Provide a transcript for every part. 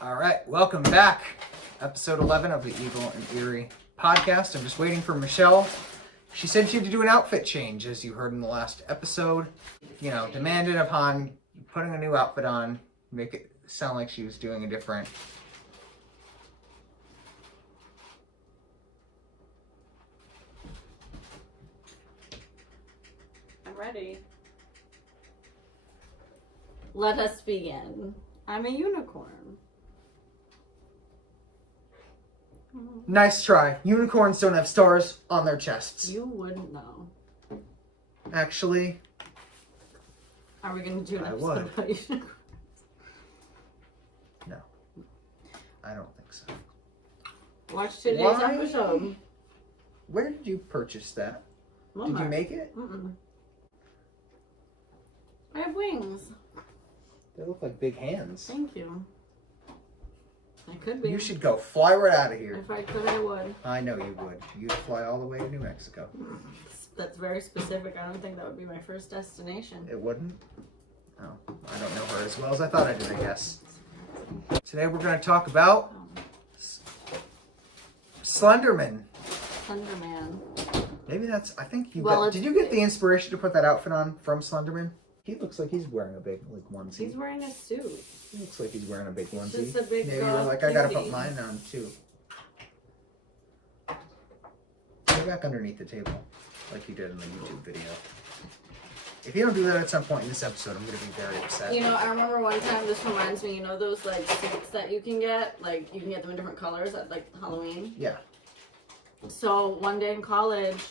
All right, welcome back. Episode 11 of the Eagle and Eerie podcast. I'm just waiting for Michelle. She said she had to do an outfit change, as you heard in the last episode. You know, demanded upon putting a new outfit on, make it sound like she was doing a different... I'm ready. Let us begin. I'm a unicorn. Nice try. Unicorns don't have stars on their chests. You wouldn't know. Actually, are we going to do an I episode would. about unicorns? No. I don't think so. Watch today's Why? episode. Where did you purchase that? Walmart. Did you make it? Mm-mm. I have wings. They look like big hands. Thank you. I could be. You should go. Fly right out of here. If I could, I would. I know you would. You'd fly all the way to New Mexico. That's very specific. I don't think that would be my first destination. It wouldn't? Oh, I don't know her as well as I thought I did, I guess. Today we're going to talk about Slender Man. Slender Man. Maybe that's, I think you Well, got, did you get the inspiration to put that outfit on from Slender Man? He looks like he's wearing a big, like, onesie. He's wearing a suit. He looks like he's wearing a big He's onesie. just a big Maybe you were like, I gotta put cutie. mine on too. Go back underneath the table, like you did in the YouTube video. If you don't do that at some point in this episode, I'm gonna be very upset. You know, I remember one time, this reminds me, you know those like suits that you can get? Like, you can get them in different colors at like Halloween. Yeah. So one day in college,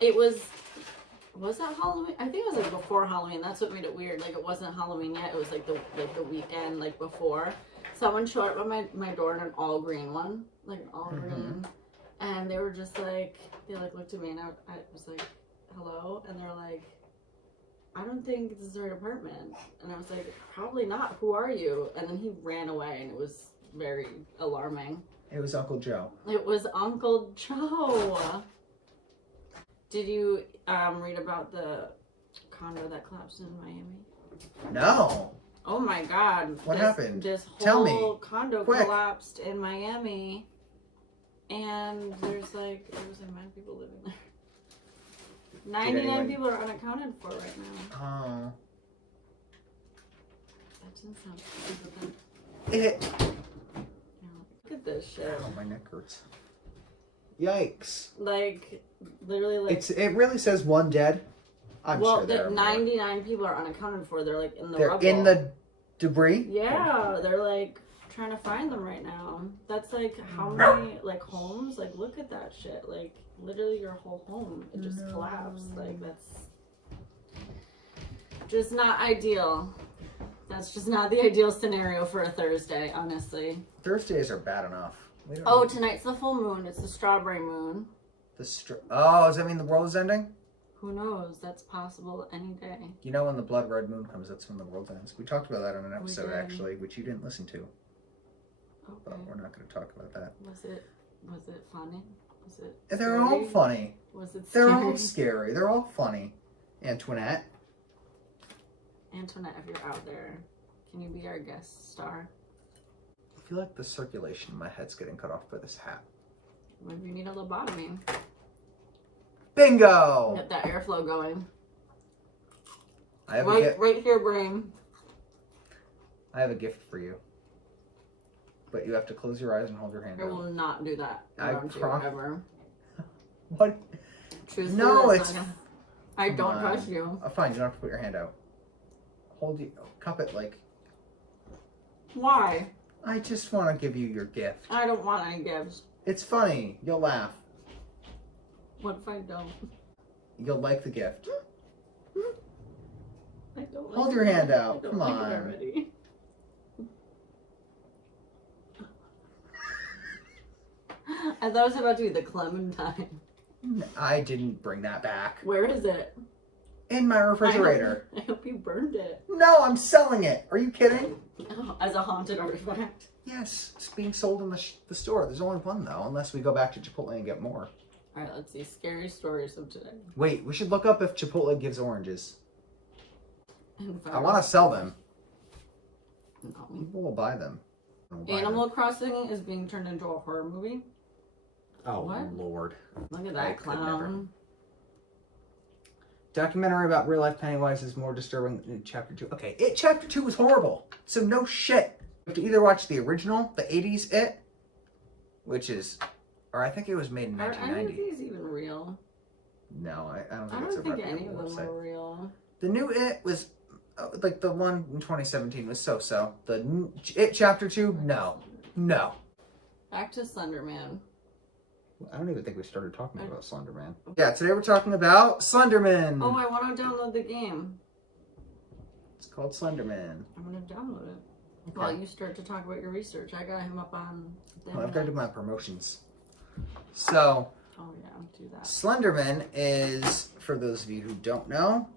it was that Halloween? I think it was like before Halloween. That's what made it weird. Like, it wasn't Halloween yet. It was like the weekend like before. Someone showed up at my door in an all green one, like an all green, and they were just like, they like looked at me and I was like, hello, and they're like, I don't think this is the right apartment. And I was like, probably not. Who are you? And then he ran away, and it was very alarming. It was Uncle Joe. It was Uncle Joe. Did you read about the condo that collapsed in Miami? No. Oh my God. What happened? This whole Tell me. condo Quick. collapsed in Miami. And there's like 9 people living there. 99 anyone- people are unaccounted for right now. Oh. That doesn't sound stupid. It. Look at this shit. Oh, my neck hurts. Yikes. Like, literally, like. It really says one dead. I'm well, sure there the are more. 99 people are unaccounted for. They're like in the They're rubble. in the debris? Yeah, they're like trying to find them right now. That's like how many like homes? Like, look at that shit. Like, literally your whole home, it just collapsed. Like, that's just not ideal. That's just not the ideal scenario for a Thursday, honestly. Thursdays are bad enough. We don't Oh, need- tonight's the full moon. It's the strawberry moon. Oh, does that mean the world is ending? Who knows? That's possible any day. You know, when the blood red moon comes, that's when the world ends. We talked about that on an episode, did. actually, which you didn't listen to. Okay. But we're not going to talk about that. Was it funny? Was it They're all scary? funny. Was it They're scary? all scary. They're all funny. Antoinette. Antoinette, if you're out there, can you be our guest star? I feel like the circulation in my head's getting cut off by this hat. Maybe you need a lobotomy. Bingo! Get that airflow going. I have, Right here, brain. I have a gift for you. But you have to close your eyes and hold your hand I out. will not do that I around you prom- ever. What? Truthfully, No, that's it's... not gonna- I Come don't on. trust you. Oh, fine, you don't have to put your hand out. Cup it like... Why? I just want to give you your gift. I don't want any gifts. It's funny. You'll laugh. What if I don't? You'll like the gift. I don't Hold like your it. hand I out. don't Come like on. it already. I thought it was about to be the Clementine. I didn't bring that back. Where is it? In my refrigerator. I hope you burned it. No, I'm selling it. Are you kidding? Oh, as a haunted artifact. Yes, it's being sold in the store. There's only one, though, unless we go back to Chipotle and get more. Alright, let's see. Scary stories of today. Wait, we should look up if Chipotle gives oranges. In fact, I want to sell them. No. People will buy them. Animal Crossing is being turned into a horror movie. Oh, what? Lord. Look at that clown. Documentary about real life Pennywise is more disturbing than Chapter 2. Okay, It Chapter 2 was horrible. So no shit. You have to either watch the original, the 80s It, which is, or I think it was made in 1990. Are any of these even real? No, I don't think I it's a don't think any reputable of them website. are real. The new It was, like the one in 2017 was so-so. The It Chapter 2, no. No. Back to Slender Man. I don't even think we started talking about Slender Man. Yeah, today we're talking about Slender Man. Oh, I want to download the game. It's called Slender Man. I'm going to download it. Okay. While you start to talk about your research. I got him up on... Well, I've got to do my promotions. So... Oh, yeah, do that. Slender Man is, for those of you who don't know,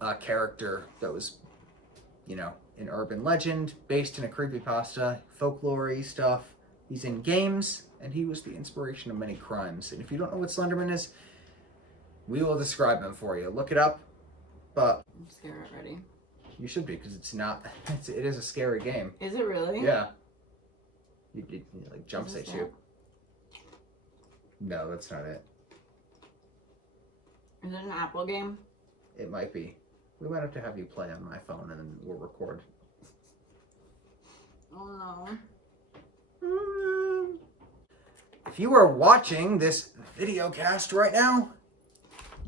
a character that was, you know, an urban legend, based in a creepypasta, folklore-y stuff. He's in games, and he was the inspiration of many crimes. And if you don't know what Slender Man is, we will describe him for you. Look it up, but... I'm scared already. You should be, because it's not... it is a scary game. Is it really? Yeah. It like, jumps at you. No, that's not it. Is it an Apple game? It might be. We might have to have you play on my phone, and then we'll record. Oh, no. If you are watching this video cast right now,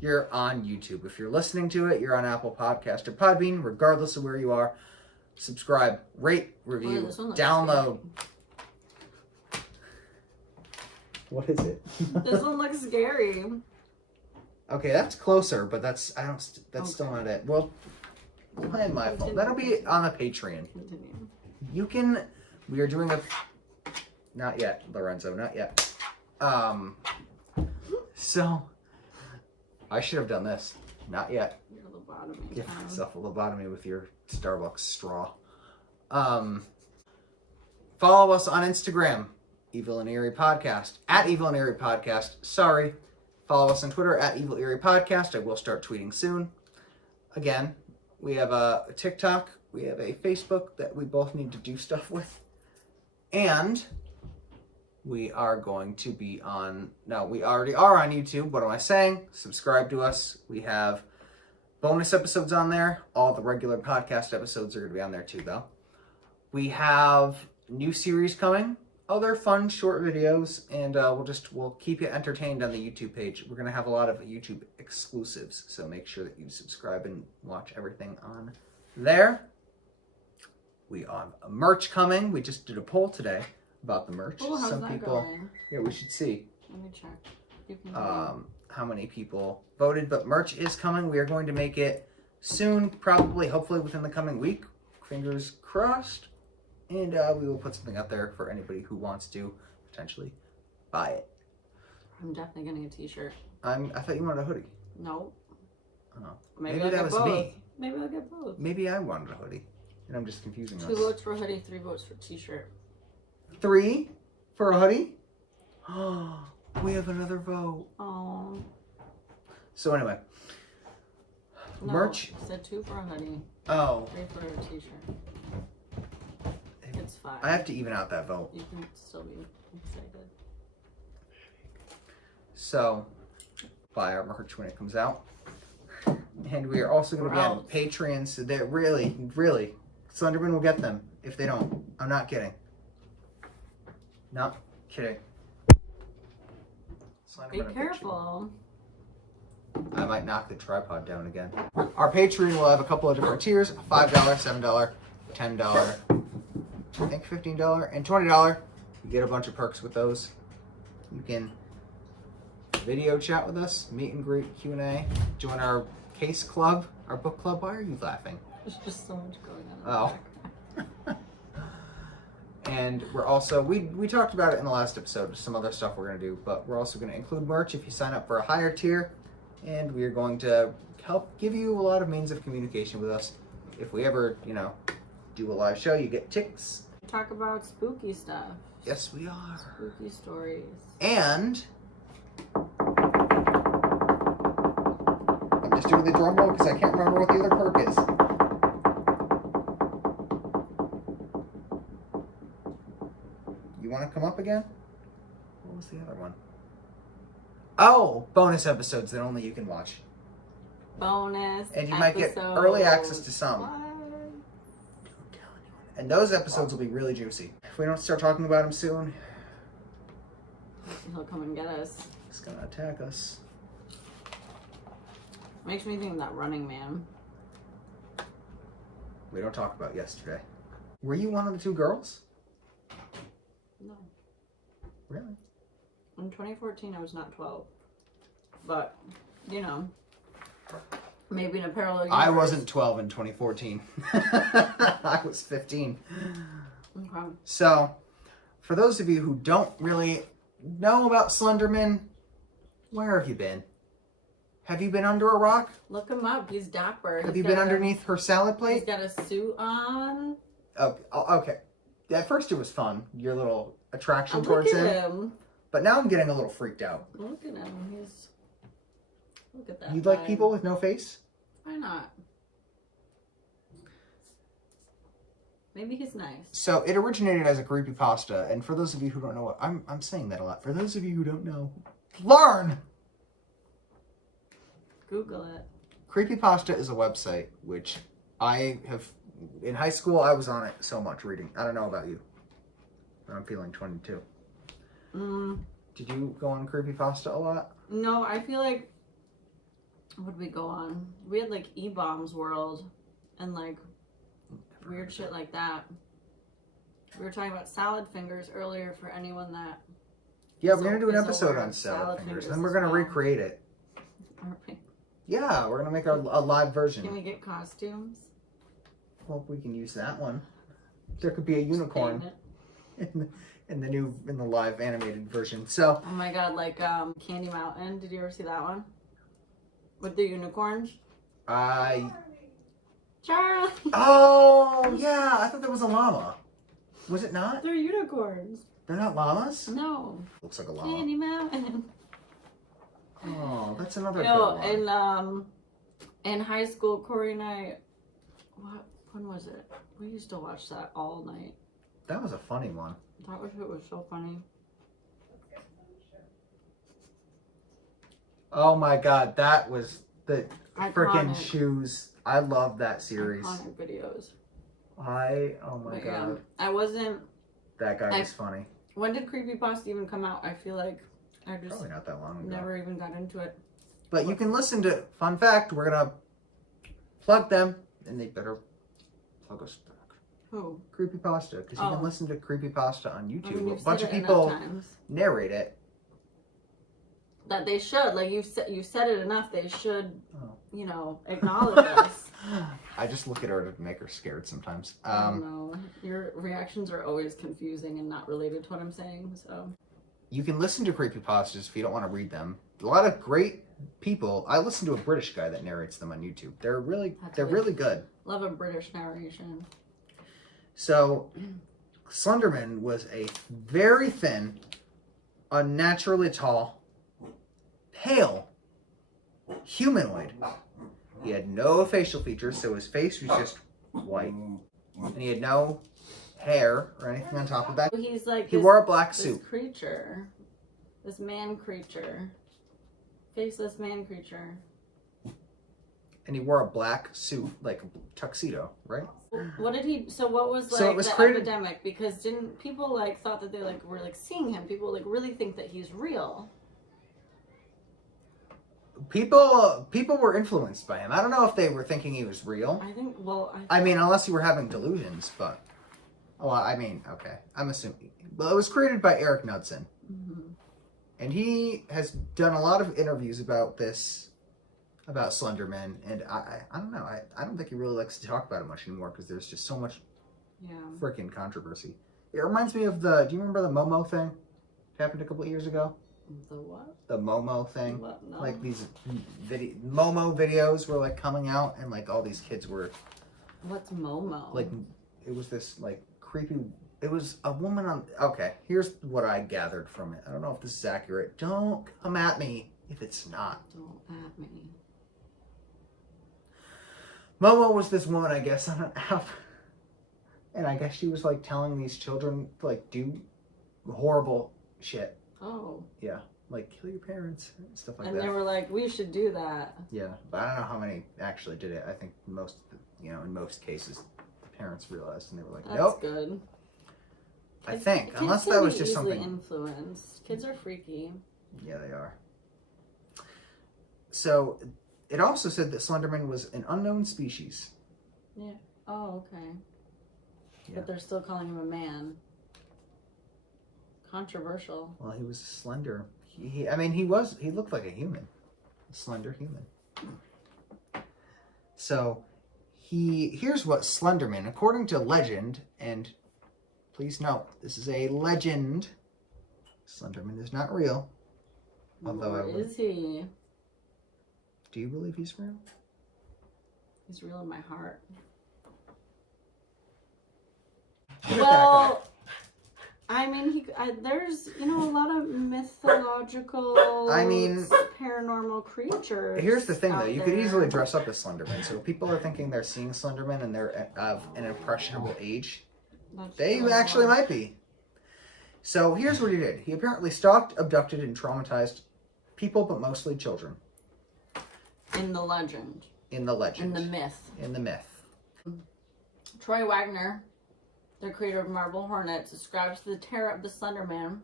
you're on YouTube. If you're listening to it, you're on Apple Podcast or Podbean, regardless of where you are. Subscribe, rate, review, download. What is it? This one looks scary. Okay, that's closer, but that's still not it. Well, play on my phone. That'll be on the Patreon. Continue. You can. We are doing a. Not yet, Lorenzo. Not yet. So, I should have done this. Not yet. You're lobotomy. Give myself a lobotomy with your Starbucks straw. Follow us on Instagram, Evil and Eerie Podcast, at Evil and Eerie Podcast. Sorry. Follow us on Twitter, at Evil Eerie Podcast. I will start tweeting soon. Again, we have a TikTok. We have a Facebook that we both need to do stuff with. And we are going to be on... No, we already are on YouTube. What am I saying? Subscribe to us. We have bonus episodes on there. All the regular podcast episodes are going to be on there too, though. We have new series coming. Other fun short videos, and we'll keep you entertained on the YouTube page. We're going to have a lot of YouTube exclusives, so make sure that you subscribe and watch everything on there. We have merch coming. We just did a poll today about the merch. Oh, how's that going? Yeah, we should see. Let me check. You can how many people voted, but merch is coming. We are going to make it soon, probably, hopefully within the coming week. Fingers crossed. And we will put something out there for anybody who wants to potentially buy it. I'm definitely getting a t-shirt. I thought you wanted a hoodie. No. Oh. Maybe that I'll was get both. me. Maybe I'll get both. Maybe I wanted a hoodie. And I'm just confusing us. 2 votes for hoodie, 3 votes for t-shirt. 3 for a hoodie? Oh, we have another vote. Oh. So anyway. No, Merch. I said 2 for a hoodie. Oh. 3 for a t-shirt. It's 5. I have to even out that vote. You can still be excited. So, buy our merch when it comes out. And we are also going to be on Patreon, so that really, Slenderman will get them if they don't. I'm not kidding. Not kidding. Be careful. I might knock the tripod down again. Our Patreon will have a couple of different tiers: $5, $7, $10, I think $15, and $20. You get a bunch of perks with those. You can video chat with us, meet and greet, Q&A, join our case club, our book club. Why are you laughing? There's just so much going on. Oh. And we're also, we talked about it in the last episode, some other stuff we're going to do, but we're also going to include merch if you sign up for a higher tier, and we are going to help give you a lot of means of communication with us. If we ever, do a live show, you get ticks. Talk about spooky stuff. Yes, we are. Spooky stories. And I'm just doing the drum roll because I can't remember what the other perk is. want to come up again? What was the other one? Oh, bonus episodes that only you can watch. Bonus. And you might get early access to some. What? Don't tell anyone. And those episodes will be really juicy. If we don't start talking about him soon, He'll come and get us. he's gonna attack us. Makes me think of that Running Man. We don't talk about yesterday. Were you one of the two girls? No. Really? In 2014, I was not 12. But, you know, maybe in a parallel universe. I wasn't 12 in 2014. I was 15. Okay. So, for those of you who don't really know about Slender Man, where have you been? Have you been under a rock? Look him up. He's dapper. Have you been underneath her salad plate? He's got a suit on. Okay. At first it was fun, your little attraction Look towards at him. him. But now I'm getting a little freaked out. Look at him. Look at that. You like guy. people with no face? Why not? Maybe he's nice. So it originated as a creepypasta, and for those of you who don't know what I'm saying that a lot. For those of you who don't know, learn! Google it. Creepypasta is a website which I have in high school I was on it so much reading. I don't know about you. But I'm feeling 22. Did you go on creepypasta a lot? No, I feel like what would we go on? We had like E-Bombs World and like weird shit like that. We were talking about salad fingers earlier for anyone that Yeah, we're gonna do an is episode aware on of salad fingers, and then as we're gonna well. recreate it. Yeah, we're gonna make a live version. Can we get costumes? Well, we can use that one. There could be a unicorn in the live animated version. So. Oh my god, like Candy Mountain. Did you ever see that one? With the unicorns? Charlie. Oh yeah, I thought that was a llama. Was it not? They're unicorns. They're not llamas? No. Looks like a llama. Candy Mountain. Oh, that's another No, good one. in high school, Corey and I, when was it? We used to watch that all night. That was a funny one. That shit was so funny. Oh my god, that was the freaking Iconic. shoes. I love that series. Iconic videos. Oh my But god. yeah, I wasn't. That guy was funny. When did Creepypasta even come out? I feel like I just Probably not that long ago. never even got into it. But you can listen to, fun fact, we're gonna plug them, and they better plug us back. Who? Creepypasta, because you can listen to Creepypasta on YouTube. I mean, A you've bunch said of it enough people times. narrate it. That they should, like you said it enough. They should, you know, acknowledge us. I just look at her to make her scared sometimes. I don't know. Your reactions are always confusing and not related to what I'm saying. So You can listen to creepypastas if you don't want to read them. A lot of great people. I listen to a British guy that narrates them on YouTube. They're really good. love a British narration. So, Slenderman was a very thin, unnaturally tall, pale humanoid. He had no facial features, so his face was just white, and he had no hair or anything on top of that. He's like He wore a black this suit. creature, this man creature, faceless man creature. And he wore a black suit, like a tuxedo, right? What did he? So what was like So it was the created- epidemic? Because didn't people like thought that they like were like seeing him? People like really think that he's real. People were influenced by him. I don't know if they were thinking he was real. I think. Well, I mean, unless you were having delusions, but okay. I'm assuming. Well, it was created by Eric Knudsen, and he has done a lot of interviews about this, about Slender Man, and I don't know. I don't think he really likes to talk about it much anymore because there's just so much freaking controversy. It reminds me of do you remember the Momo thing? It happened a couple of years ago. The what? The Momo thing. What? No. Like these Momo videos were like coming out, and like all these kids were What's Momo? like, it was this like creepy. It was a woman on. Okay, here's what I gathered from it. I don't know if this is accurate. Don't come at me if it's not. Don't at me. Momo was this woman, I guess, on an app, and I guess she was like telling these children to like do horrible shit. Oh. Yeah, like kill your parents, stuff like And that. they were like, we should do that. Yeah, but I don't know how many actually did it. I think most, in most cases, the parents realized and they were like, That's nope. good. I think, Kids unless can that was be just easily something. influenced. Kids are freaky. Yeah, they are. So, it also said that Slenderman was an unknown species. Yeah. Oh, okay. Yeah. But they're still calling him a man. Controversial. Well, he was slender. He looked like a human. A slender human. So, here's what Slenderman, according to legend, and please note, this is a legend. Slenderman is not real. Although Or is he? Do you believe he's real? He's real in my heart. Well, I mean, there's, a lot of mythological, paranormal creatures. Here's the thing, though. out You there. could easily dress up as Slenderman. So if people are thinking they're seeing Slenderman and they're of an impressionable age, they actually might be. So here's what he did. He apparently stalked, abducted, and traumatized people, but mostly children. In the legend. In the legend. In the myth. In the myth. Troy Wagner, the creator of Marble Hornets, describes the terror of the Slender Man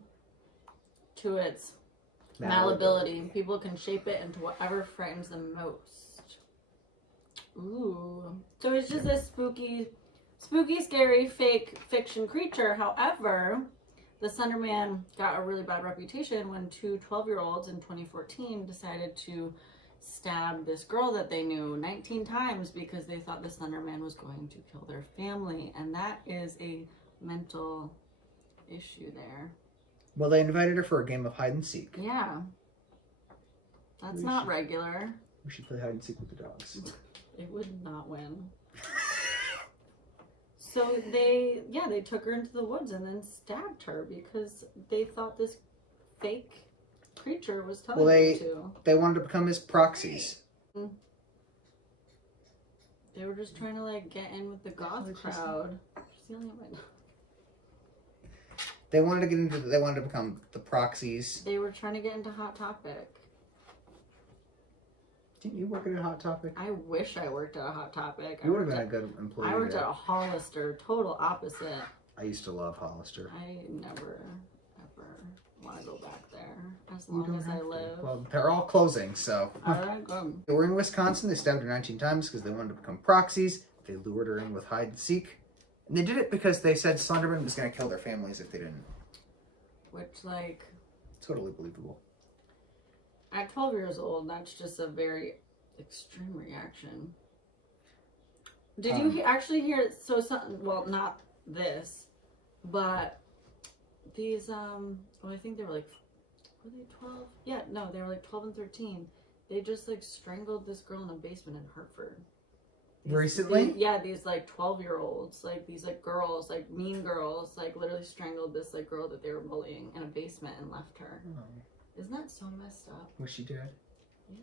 to its malleability. People can shape it into whatever frightens them most. Ooh. So it's just a spooky, scary, fake fiction creature. However, the Slender Man got a really bad reputation when two 12-year-olds in 2014 decided to stab this girl that they knew 19 times because they thought the Slender Man was going to kill their family. And that is a mental issue there. Well, they invited her for a game of hide and seek. Yeah. That's not regular. We should play hide and seek with the dogs. It would not win. So they took her into the woods and then stabbed her because they thought this fake creature was telling them to. They wanted to become his proxies. They were just trying to get in with the goth crowd. She's the only one. They wanted to become the proxies. They were trying to get into Hot Topic. Didn't you work at a Hot Topic? I wish I worked at a Hot Topic. You would have been a good employee. I worked at a Hollister, total opposite. I used to love Hollister. I never, ever want to go back there as long as I live. Well, they're all closing, so. Alright, good. They were in Wisconsin. They stabbed her 19 times because they wanted to become proxies. They lured her in with hide and seek. And they did it because they said Slenderman was going to kill their families if they didn't. Which, totally believable. at 12 years old, that's just a very extreme reaction. Did you actually hear, well, not this, but these, I think they were were they 12? Yeah, no, they were 12 and 13. They just strangled this girl in a basement in Hartford. Recently? These 12-year-olds, these girls, mean girls, literally strangled this girl that they were bullying in a basement and left her. Oh. Isn't that so messed up? Was she dead? Yeah.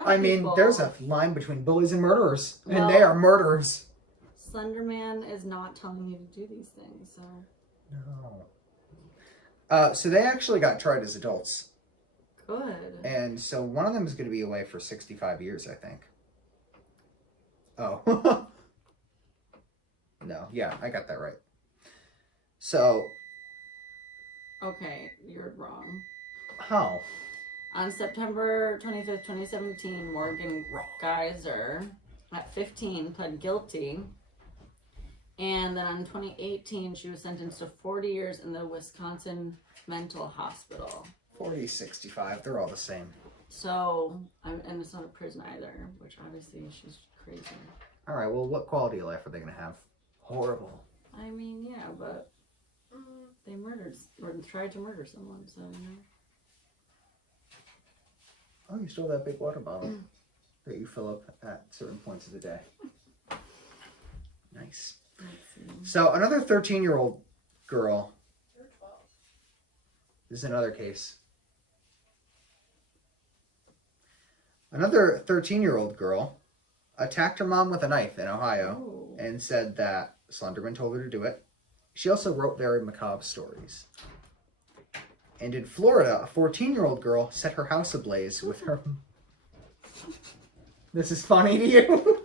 I mean, there's a line between bullies and murderers, and they are murderers. Slender Man is not telling you to do these things, so. No. So they actually got tried as adults. Good. And so one of them is going to be away for 65 years, I think. Oh. No, yeah, I got that right. So. Okay, you're wrong. How? On September 25th, 2017, Morgan Geyser, at 15, pled guilty. And then on 2018, she was sentenced to 40 years in the Wisconsin Mental Hospital. 40, 65, they're all the same. So, and it's not a prison either, which obviously she's crazy. All right, well, what quality of life are they going to have? Horrible. I mean, yeah, but they murdered, or tried to murder someone, so, Oh, you stole that big water bottle that you fill up at certain points of the day. Nice. So another 13-year-old girl. You're 12. This is another case. Another 13-year-old girl attacked her mom with a knife in Ohio and said that Slenderman told her to do it. She also wrote very macabre stories. And in Florida, a 14-year-old girl set her house ablaze with her... This is funny to you?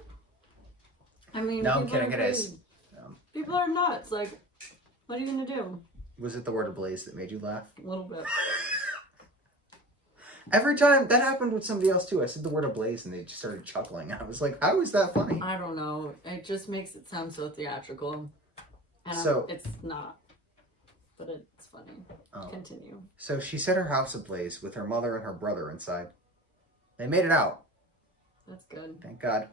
I mean, No, I'm people kidding, are it is. crazy. People are nuts. Like, what are you gonna do? Was it the word ablaze that made you laugh? A little bit. Every time, that happened with somebody else too. I said the word ablaze and they just started chuckling. I was like, how is that funny? I don't know. It just makes it sound so theatrical. And So- it's not. But it's funny. Oh. Continue. So she set her house ablaze with her mother and her brother inside. They made it out. That's good. Thank God.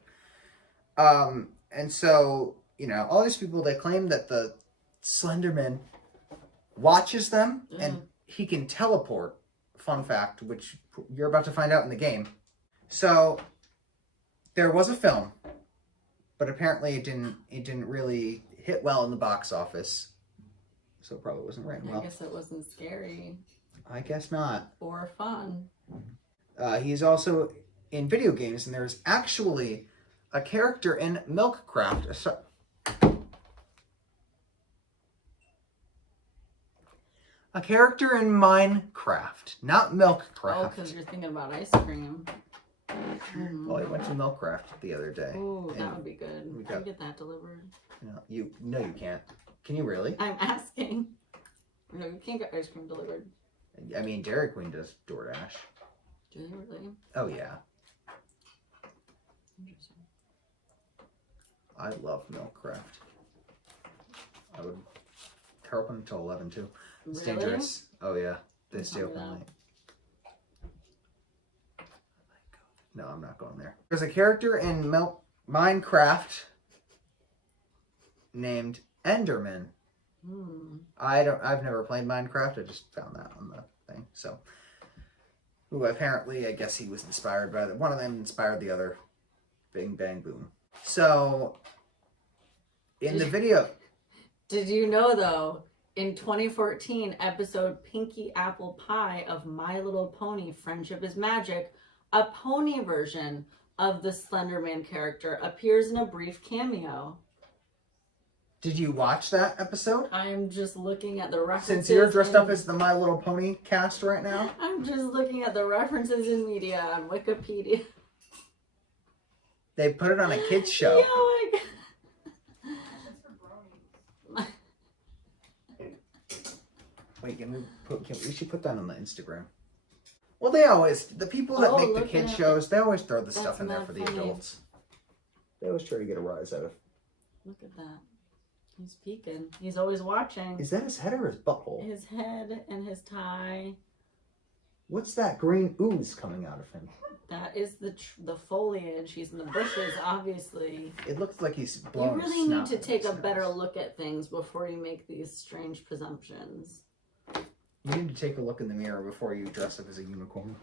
And so, you know, all these people, they claim that the Slender Man watches them and he can teleport. Fun fact, which you're about to find out in the game. So there was a film, but apparently it didn't really hit well in the box office. So it probably wasn't written well. I guess it wasn't scary. I guess not. Or fun. He's also in video games, and there's actually a character in Milkcraft. A character in Minecraft, not Milkcraft. Oh, because you're thinking about ice cream. Well, I went to Milkcraft the other day. Ooh, that would be good. we Can got- you get that delivered? No, you can't. Can you really? I'm asking. No, you can't get ice cream delivered. I mean, Dairy Queen does DoorDash. Do they really? Oh yeah, Interesting. I love Milkcraft. I would. They're open until 11 too. It's Really? dangerous. Oh yeah, they Don't stay tell me open that. late. No, I'm not going there. There's a character in Minecraft named Enderman. I've never played Minecraft. I just found that on the thing. So, who apparently, I guess he was inspired by one of them inspired the other. Bing bang boom. So, in the video, Did you know though? In 2014 episode Pinky Apple Pie of My Little Pony Friendship is Magic, a pony version of the Slender Man character appears in a brief cameo. did you watch that episode? I'm just looking at the references. Since you're dressed up as the My Little Pony cast right now. I'm just looking at the references in media on Wikipedia. They put it on a kids show. Yo, Wait, we should put that on the Instagram. Well, the people that make the looking kids at shows, they always throw the That's stuff in there mad for the funny. adults. They always try to get a rise out of. Look at that. He's peeking. He's always watching. Is that his head or his butthole? His head and his tie. What's that green ooze coming out of him? That is the foliage. He's in the bushes, obviously. It looks like he's You blowing. really need to take a better look at things before you make these strange presumptions. You need to take a look in the mirror before you dress up as a unicorn.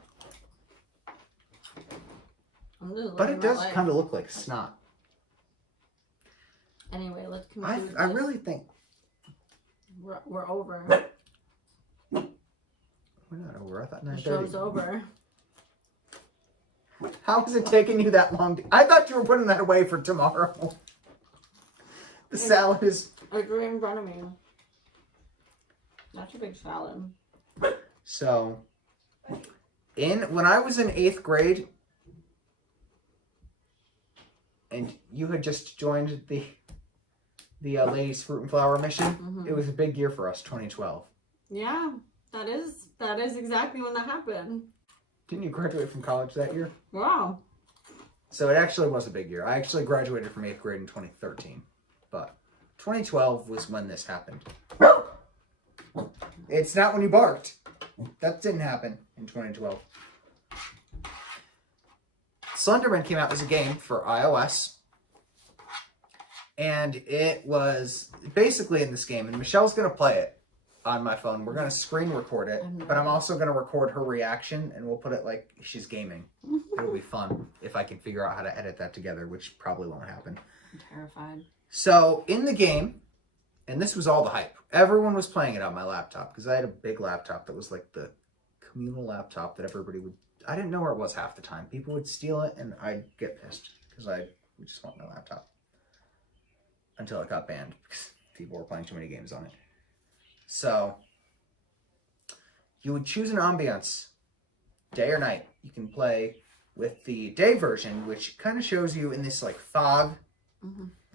I'm just But living it my does life. kind of look like snot. Anyway, let's conclude. I this. really think We're over. we're not over. I thought The 9:30. show's over. How is it taking you that long? I thought you were putting that away for tomorrow. The salad is. It's right in front of me. That's a big salad. So, when I was in 8th grade, and you had just joined the Ladies Fruit and Flower mission, it was a big year for us, 2012. Yeah, that is exactly when that happened. Didn't you graduate from college that year? Wow. So it actually was a big year. I actually graduated from 8th grade in 2013, but 2012 was when this happened. It's not when you barked. That didn't happen in 2012. Slender Man came out as a game for iOS. And it was basically in this game, and Michelle's going to play it on my phone. We're going to screen record it, but I'm also going to record her reaction, and we'll put it like she's gaming. It'll be fun if I can figure out how to edit that together, which probably won't happen. I'm terrified. So, in the game, and this was all the hype. Everyone was playing it on my laptop, because I had a big laptop that was like the communal laptop that everybody would... I didn't know where it was half the time. People would steal it, and I'd get pissed, because I would just want my laptop. Until it got banned, because people were playing too many games on it. So, You would choose an ambiance, day or night. You can play with the day version, which kind of shows you in this like fog.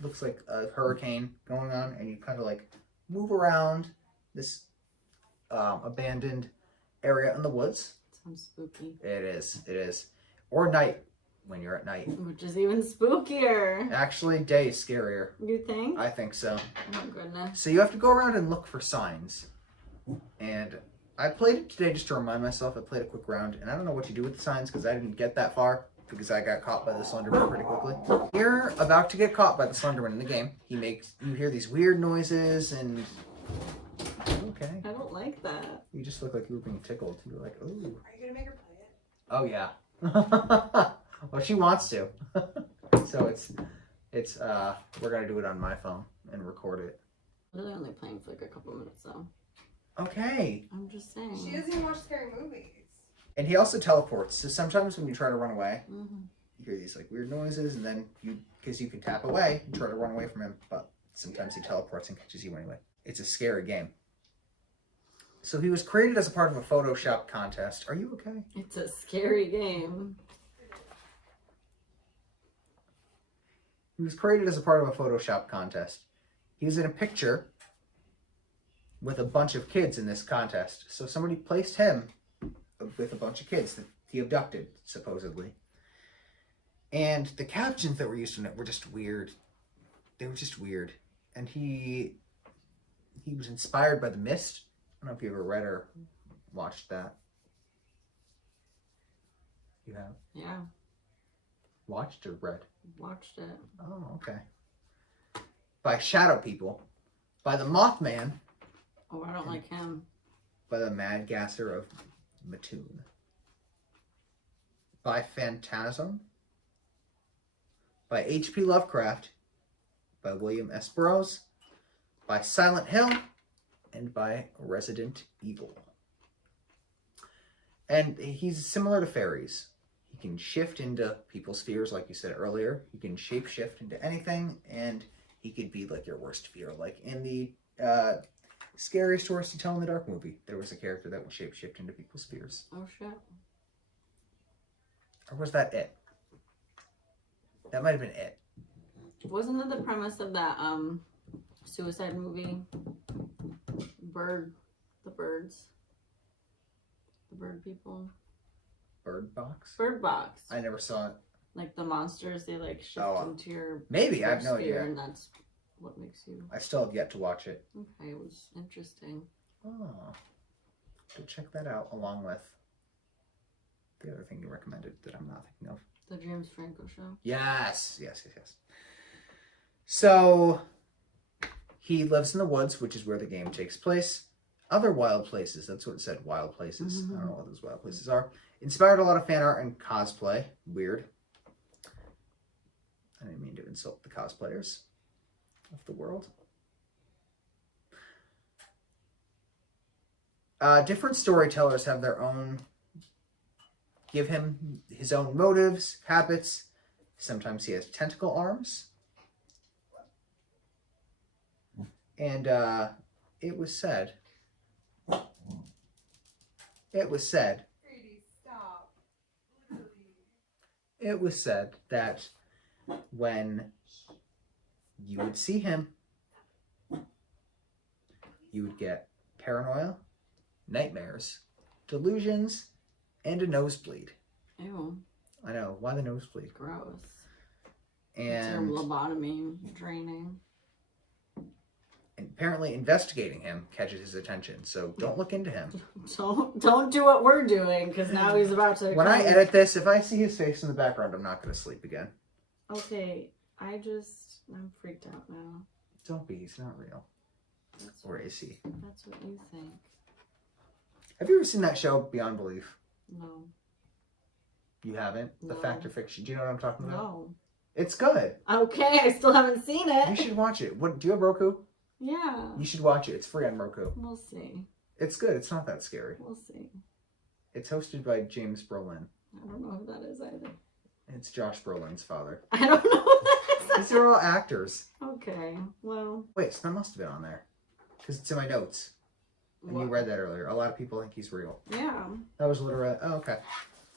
Looks like a hurricane going on, and you kind of like move around this abandoned area in the woods. Sounds spooky. It is. Or night, when you're at night. Which is even spookier. Actually, day is scarier. You think? I think so. Oh, goodness. So you have to go around and look for signs. And I played it today just to remind myself. I played a quick round, and I don't know what you do with the signs because I didn't get that far because I got caught by the Slender Man pretty quickly. You're about to get caught by the Slender Man in the game. You hear these weird noises and... Okay. I don't like that. You just look like you were being tickled. You were like, ooh. Are you gonna make her play it? Oh, yeah. Well, she wants to. So we're gonna do it on my phone and record it. Really only playing for like a couple minutes though. Okay. I'm just saying. She doesn't even watch scary movies. And he also teleports. So sometimes when you try to run away, Mm-hmm. you hear these like weird noises, and then because you can tap away and try to run away from him, but sometimes he teleports and catches you anyway. It's a scary game. So he was created as a part of a Photoshop contest. Are you okay? It's a scary game. He was created as a part of a Photoshop contest. He was in a picture with a bunch of kids in this contest. So somebody placed him with a bunch of kids that he abducted, supposedly. And the captions that were used in it were just weird. They were just weird. And he was inspired by The Mist. I don't know if you ever read or watched that. You have? Yeah. Watched or read? Watched it. Oh, okay. By Shadow People. By the Mothman. Oh, I don't like him. By the Mad Gasser of Mattoon. By Phantasm. By H.P. Lovecraft. By William S. Burroughs. By Silent Hill. And by Resident Evil. And he's similar to fairies. He can shift into people's fears, like you said earlier. He can shapeshift into anything, and he could be like your worst fear. Like in the Scariest Stories to Tell in the Dark movie, there was a character that would shapeshift into people's fears. Oh, shit. Or was that it? That might have been it. Wasn't it the premise of that suicide movie? The birds. The bird people. Bird Box? Bird Box. I never saw it. Like the monsters, they like shift into your maybe, I have no sphere, idea. and that's what makes you. I still have yet to watch it. Okay, it was interesting. Oh. So check that out along with the other thing you recommended that I'm not thinking of. The James Franco show. Yes. So he lives in the woods, which is where the game takes place. Other wild places, that's what it said, wild places. I don't know what those wild places are. Inspired a lot of fan art and cosplay. Weird. I didn't mean to insult the cosplayers of the world. Different storytellers have their own, give him his own motives, habits. Sometimes he has tentacle arms. And it was said Brady, stop. Literally. it was said that when you would see him, you would get paranoia, nightmares, delusions, and a nosebleed. Ew. I know, why the nosebleed? Gross. It's your And lobotomy draining. apparently investigating him catches his attention, so don't look into him. Don't do what we're doing, because now he's about to. When I edit this, if I see his face in the background, I'm not going to sleep again. Okay, I'm freaked out now. Don't be, he's not real. Or is he? That's what you think. Have you ever seen that show, Beyond Belief? No. You haven't? The No. Fact or Fiction. Do you know what I'm talking about? No. It's good. Okay, I still haven't seen it. You should watch it. What? Do you have Roku? Yeah. You should watch it. It's free on Roku. We'll see. It's good. It's not that scary. We'll see. It's hosted by James Brolin. I don't know who that is either. It's Josh Brolin's father. I don't know who that is. These are all actors. Okay, well. Wait, so that must have been on there. Because it's in my notes. And you read that earlier. A lot of people think he's real. Yeah. That was literally. Oh, okay.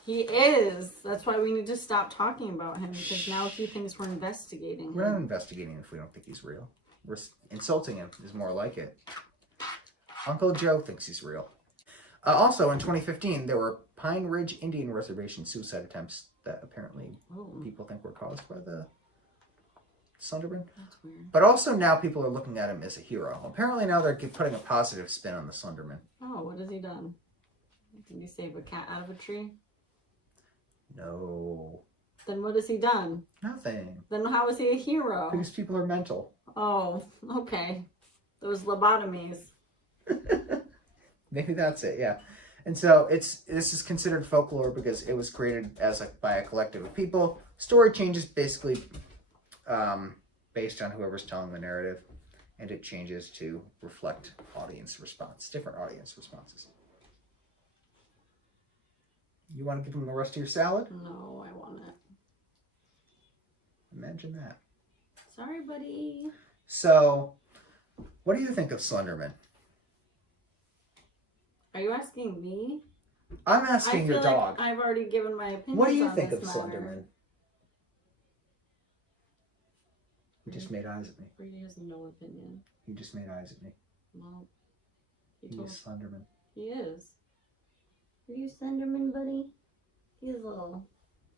He is. That's why we need to stop talking about him, because now he thinks we're investigating We're not him. investigating if we don't think he's real. We're insulting him is more like it. Uncle Joe thinks he's real. Also, in 2015, there were Pine Ridge Indian Reservation suicide attempts that apparently people think were caused by the Slender Man. That's weird. But also now people are looking at him as a hero. Apparently now they're putting a positive spin on the Slender Man. Oh, what has he done? Did he save a cat out of a tree? No. Then what has he done? Nothing. Then how is he a hero? Because people are mental. Oh, okay. Those lobotomies. Maybe that's it, yeah. And so this is considered folklore because it was created as by a collective of people. Story changes basically based on whoever's telling the narrative, and it changes to reflect audience response, different audience responses. You want to give him the rest of your salad? No, I want it. Imagine that. Sorry, buddy. So, what do you think of Slender Man? Are you asking me? I'm asking your dog. I've already given my opinion. What do you on think this of matter. Slender Man? He just made eyes at me. Brady has no opinion. He just made eyes at me. Well, He is Slender Man. He is. Are you Slenderman, buddy? He's a little.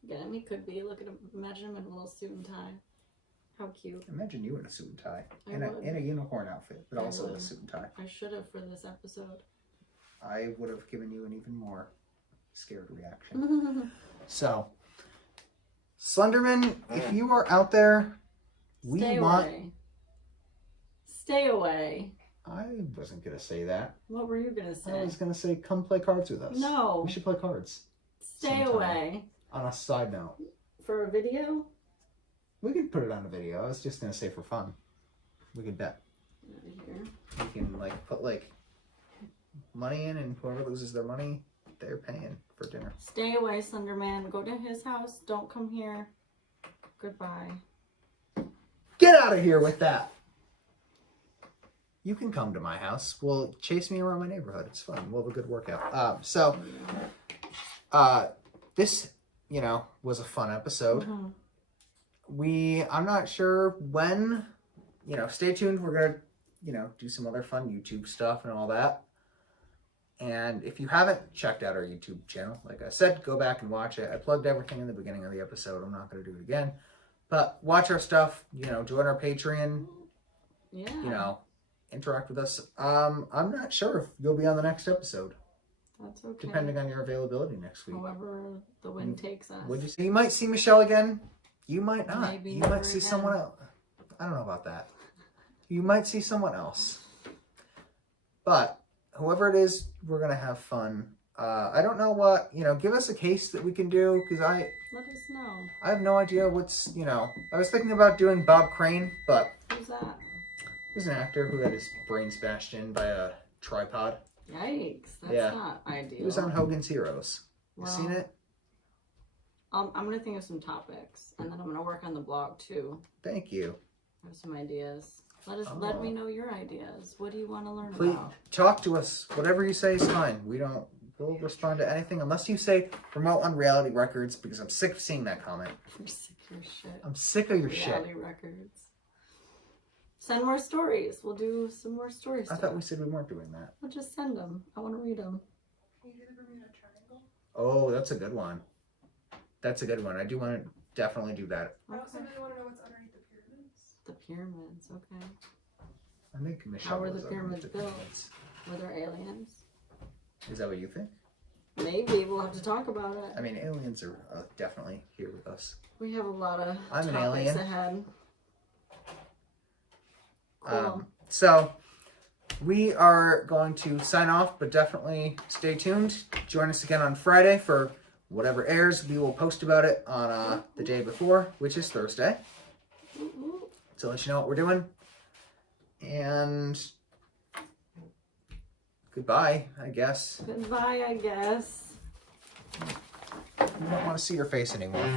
Get him? He could be. Look at him. Imagine him in a little suit and tie. How cute. Imagine you in a suit and tie. I In would. a unicorn outfit, but I also in a would. suit and tie. I should have for this episode. I would have given you an even more scared reaction. So, Slenderman, if you are out there, Stay away. Stay away. I wasn't going to say that. What were you gonna say? I was going to say, come play cards with us. No. We should play cards. Stay sometime. away. On a side note, For a video? we could put it on a video. I was just going to say for fun. We could bet. Over here. We can put money in, and whoever loses their money, they're paying for dinner. Stay away, Slenderman. Go to his house. Don't come here. Goodbye. Get out of here with that. You can come to my house. We'll chase me around my neighborhood. It's fun. We'll have a good workout. This, was a fun episode. Mm-hmm. I'm not sure when, stay tuned. We're going to, do some other fun YouTube stuff and all that. And if you haven't checked out our YouTube channel, like I said, go back and watch it. I plugged everything in the beginning of the episode. I'm not going to do it again. But watch our stuff, join our Patreon, Yeah. Interact with us. I'm not sure if you'll be on the next episode, That's okay. depending on your availability next week. However the wind takes us. Would you say you might see Michelle again? You might not. Maybe you never might see again. someone else. I don't know about that. You might see someone else. But whoever it is, we're gonna have fun. I don't know what, give us a case that we can do, because Let us know. I have no idea what's, I was thinking about doing Bob Crane, but Who's that? he was an actor who had his brain smashed in by a tripod. Yikes. That's Yeah. not ideal. He was on Hogan's Heroes. You Well, seen it? I'm going to think of some topics, and then I'm going to work on the blog, too. Thank you. I have some ideas. Let Oh. me know your ideas. What do you want to learn Please about? talk to us. Whatever you say is fine. We'll respond to anything unless you say promote on Reality Records, because I'm sick of seeing that comment. I'm sick of your shit. I'm sick of your Reality shit. Records. Send more stories. We'll do some more stories. I thought we said we weren't doing that. We'll just send them. I want to read them. Can you do the Bermuda Triangle? Oh, that's a good one. That's a good one. I do want to definitely do that. I also Okay. really want to know what's underneath the pyramids. The pyramids. Okay. I think Michelle How were was the underneath pyramids the built? pyramids. Were there aliens? Is that what you think? Maybe. We'll have to talk about it. I mean, aliens are definitely here with us. We have a lot of I'm an topics alien. ahead. Cool. So we are going to sign off, but definitely stay tuned. Join us again on Friday for whatever airs. We will post about it on the day before, which is Thursday, Ooh, ooh. to let you know what we're doing. And goodbye, I guess. Goodbye, I guess. We don't want to see your face anymore.